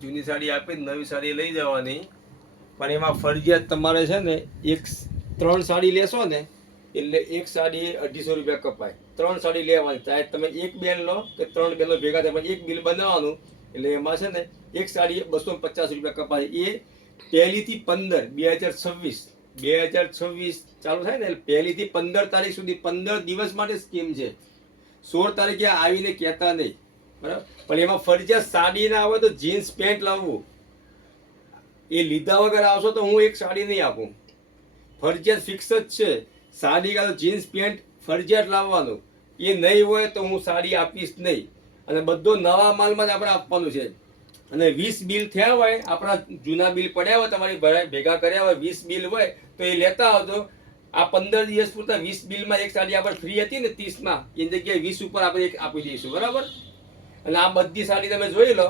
જૂની સાડી આપી નવી સાડી લઈ જવાની, પણ એમાં ફરજિયાત તમારે છે ને 3 સાડી લેશો ને એટલે એક સાડી 250 રૂપિયા કપાય. 3 સાડી લેવાની, ચાહે તમે એક બેન લો કે 3 બેનો ભેગા થાય, પણ એક બિલ બનાવવાનું એટલે એમાં છે ને એક સાડી 250 રૂપિયા કપાય. એ 1 થી 15 2026 ચાલુ થાય ને એટલે 1 થી 15 તારીખ સુધી 15 દિવસ માટે સ્કીમ છે. 16 તારીખે આવીને કહેતા નહીં, બરાબર? પણ એમાં ફરજિયાત સાડી ના આવે તો જીન્સ પેન્ટ લાવવું. એ લીધા વગર આવશો તો હું એક સાડી નહીં આપું. ફરજિયાત ફિક્સ જ છે. સાડી કાં તો જીન્સ પેન્ટ ફરજિયાત લાવવાનું. એ નહીં હોય તો હું સાડી આપીશ નહીં. અને બધો નવા માલમાં જ આપણે આપવાનું છે. અને 20 બિલ થયા હોય, આપણા જૂના બિલ પડ્યા હોય, તમારી ભેગા કર્યા હોય 20 બિલ હોય તો એ લેતા આવજો. આ 15 દિવસ પૂરતા 20 બિલમાં એક સાડી આપણે ફ્રી હતી ને 30માં, એની જગ્યાએ 20 ઉપર આપણે એક આપી દઈશું, બરાબર? અને આ બધી સાડી તમે જોઈ લો.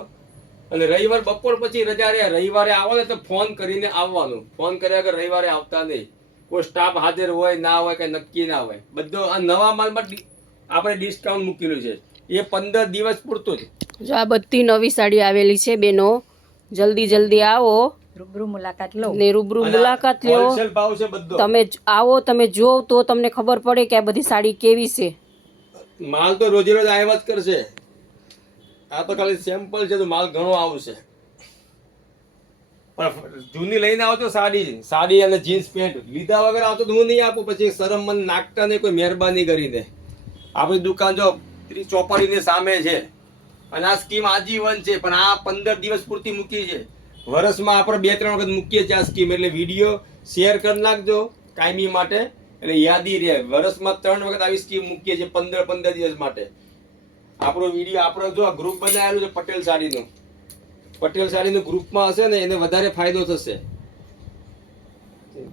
અને રવિવાર બપોર પછી રજા રહે, રવિવારે આવો ને તો ફોન કરીને આવવાનું. ફોન કર્યા વગર રવિવારે આવતા નહીં. કોઈ સ્ટાફ હાજર હોય ના હોય કઈ નક્કી ના હોય. બધો આ નવા માલમાં આપણે ડિસ્કાઉન્ટ મૂકેલું છે. એ 15 દિવસ પૂરતું જ. જો આ બધી નવી સાડી આવેલી છે બેનો, જલ્દી આવો, રૂબરૂ મુલાકાત લો ને રૂબરૂ મુલાકાત લો. હોલસેલ ભાવ છે બધો. તમે આવો, તમે જો તો તમને ખબર પડે કે આ બધી સાડી કેવી છે. માલ તો રોજે રોજ આવ્યા જ કરશે. આ તો ખાલી સેમ્પલ છે, તો માલ ઘણો આવશે. પણ જૂની લઈને આવતો સાડી અને જીન્સ પેન્ટ લીધા વગર આવતો તો હું નહીં આપું. પછી શરમ મને નાખતા નહીં કોઈ મહેરબાની કરીને. આપણી દુકાન જો ચોપાડીની સામે છે અને આ સ્કીમ આજીવન છે, પણ આ 15 દિવસ પૂરતી મૂકી છે. વર્ષમાં આપણે 2-3 વખત મૂકીએ છીએ આ સ્કીમ. એટલે વિડીયો શેર કરી નાખજો કાયમી માટે, એટલે યાદી રહે. વર્ષમાં 3 વખત આવી સ્કીમ મૂકીએ છીએ 15 દિવસ માટે. આપણો વિડીયો આપણો જો ગ્રુપ બનાવેલું છે પટેલ સાડીનું ગ્રુપમાં હશે ને એને વધારે ફાયદો થશે.